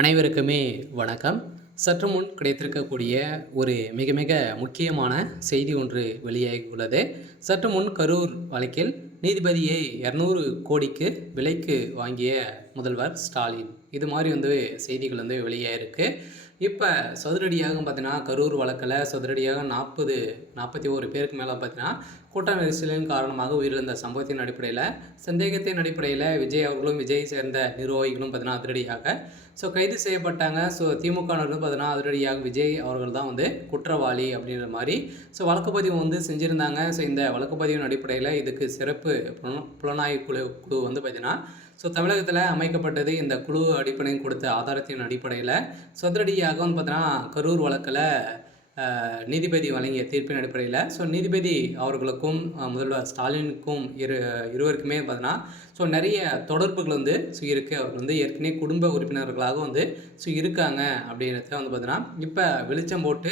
அனைவருக்குமே வணக்கம். சற்று முன் கிடைத்திருக்கக்கூடிய ஒரு மிக மிக முக்கியமான செய்தி ஒன்று வெளியாகி உள்ளது. சற்று முன் கரூர் வழக்கில் நீதிபதியை 200 கோடிக்கு விலைக்கு வாங்கிய முதல்வர் ஸ்டாலின். இது மாதிரி செய்திகள் வெளியாயிருக்கு. இப்போ சதுரடியாக பார்த்தீங்கன்னா கரூர் வழக்கில் சதுரடியாக 41 பேருக்கு மேலே பார்த்தீங்கன்னா கூட்ட நெரிசலின் காரணமாக உயிரிழந்த சம்பவத்தின் அடிப்படையில் சந்தேகத்தின் அடிப்படையில் விஜய் அவர்களும் விஜய் சேர்ந்த நிர்வாகிகளும் பார்த்தீங்கன்னா அதிரடியாக கைது செய்யப்பட்டாங்க. திமுகவினரும் பார்த்தீங்கன்னா அதிரடியாக விஜய் அவர்கள் தான் குற்றவாளி அப்படின்ற மாதிரி வழக்குப்பதிவு செஞ்சுருந்தாங்க. இந்த வழக்குப்பதிவின் அடிப்படையில் இதுக்கு சிறப்பு புலனாய்வு குழு பார்த்தீங்கன்னா தமிழகத்தில் அமைக்கப்பட்டது. இந்த குழு அடிப்படையும் கொடுத்த ஆதாரத்தின் அடிப்படையில் சதுரடியாக பார்த்தீங்கன்னா கரூர் வழக்கில் நீதிபதி வழங்கிய தீர்ப்பின் அடிப்படையில் நீதிபதி அவர்களுக்கும் முதல்வர் ஸ்டாலினுக்கும் இருவருக்குமே பார்த்தீங்கன்னா நிறைய தொடர்புகள் இருக்குது. அவர்கள் ஏற்கனவே குடும்ப உறுப்பினர்களாக இருக்காங்க அப்படின்றத பார்த்தீங்கன்னா இப்போ வெளிச்சம் போட்டு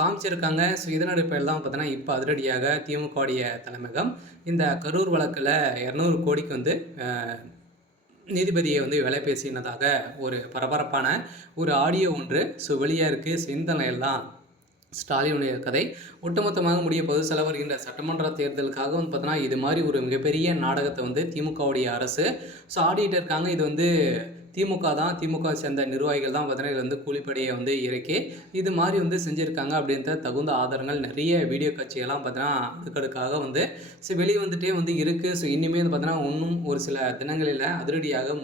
காமிச்சிருக்காங்க. இதன் அடிப்படையில் தான் பார்த்தீங்கன்னா இப்போ அதிரடியாக திமுகவுடைய தலைமையகம் இந்த கரூர் வழக்கில் 200 கோடிக்கு நீதிபதியை விலை பேசினதாக ஒரு பரபரப்பான ஒரு ஆடியோ ஒன்று வெளியாக இருக்குது. இந்த நிலையில் தான் ஸ்டாலினுடைய கதை ஒட்டுமொத்தமாக முடிய போது வருகின்ற சட்டமன்ற தேர்தலுக்காக பார்த்தோன்னா இது மாதிரி ஒரு மிகப்பெரிய நாடகத்தை திமுகவுடைய அரசு ஆடிட்டு இருக்காங்க. இது திமுக தான், திமுக சேர்ந்த நிர்வாகிகள் தான் பார்த்தீங்கன்னா இதில் கூலிப்படையை இறக்கி இது மாதிரி செஞ்சுருக்காங்க அப்படின்ற தகுந்த ஆதாரங்கள் நிறைய வீடியோ காட்சிகள்லாம் பார்த்தீங்கன்னா அதுக்கடுக்காக வெளியே இருக்குது. இனிமேல் பார்த்தீங்கன்னா இன்னும் ஒரு சில தினங்களில் அதிரடியாக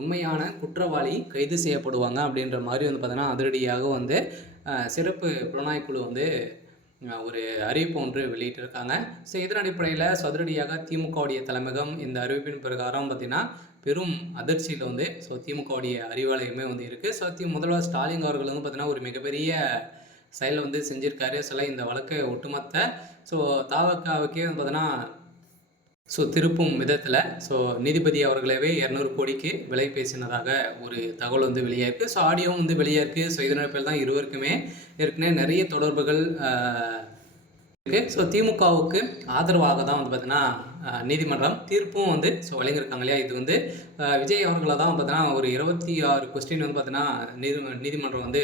உண்மையான குற்றவாளி கைது செய்யப்படுவாங்க அப்படின்ற மாதிரி பார்த்தீங்கன்னா அதிரடியாக சிறப்பு புலனாய்வு குழு ஒரு அறிவிப்பு ஒன்று வெளியிட்டிருக்காங்க. இதன் அடிப்படையில் அதிரடியாக திமுகவுடைய தலைமையகம் இந்த அறிவிப்பின் பிரகாரம் பார்த்திங்கன்னா பெரும் அதிர்ச்சியில் திமுகவுடைய அறிவாலயமே இருக்குது. முதல்வர் ஸ்டாலின் அவர்கள் பார்த்திங்கன்னா ஒரு மிகப்பெரிய செயலை செஞ்சுருக்காரு. இந்த வழக்கை ஒட்டுமொத்த தாவக்காவுக்கே பார்த்தீங்கன்னா திருப்பும் விதத்தில் நீதிபதி அவர்களவே 200 கோடிக்கு விலை பேசினதாக ஒரு தகவல் வெளியாயிருக்கு. ஆடியோவும் வெளியாயிருக்கு. இதன் பேர் தான் இருவருக்குமே ஏற்கனவே நிறைய தொடர்புகள் இருக்குது. திமுகவுக்கு ஆதரவாக தான் பார்த்தீங்கன்னா நீதிமன்றம் தீர்ப்பும் வழங்கியிருக்காங்க இல்லையா. இது விஜய் அவர்களை தான் பார்த்தீங்கன்னா ஒரு 26 கொஸ்டின் பார்த்தீங்கன்னா நீதிமன்றம்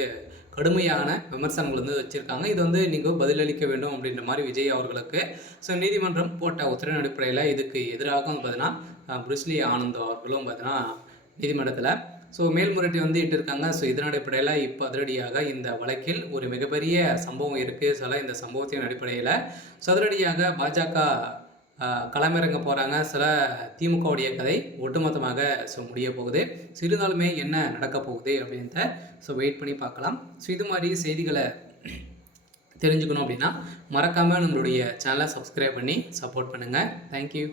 கடுமையான விமர்சனங்கள் வச்சுருக்காங்க. இது நீங்கள் பதிலளிக்க வேண்டும் அப்படின்ற மாதிரி விஜய் அவர்களுக்கு நீதிமன்றம் போட்ட உத்தரவின் அடிப்படையில் இதுக்கு எதிராக பார்த்தீங்கன்னா புருஸ்லி ஆனந்த் அவர்களும் பார்த்தீங்கன்னா நீதிமன்றத்தில் மேல்முறையீட்டு இட்டிருக்காங்க. இதன் அடிப்படையில் இப்போ அதிரடியாக இந்த வழக்கில் ஒரு மிகப்பெரிய சம்பவம் இருக்குது. இந்த சம்பவத்தின் அடிப்படையில் சதுரடியாக பாஜக களமிறங்க போகிறாங்க. திமுகவுடைய கதை ஒட்டுமொத்தமாக முடிய போகுது. இருந்தாலுமே என்ன நடக்க போகுது அப்படின்றத வெயிட் பண்ணி பார்க்கலாம். இது மாதிரி செய்திகளை தெரிஞ்சுக்கணும் அப்படின்னா மறக்காமல் நம்மளுடைய சேனலை சப்ஸ்கிரைப் பண்ணி சப்போர்ட் பண்ணுங்கள். தேங்க்யூ.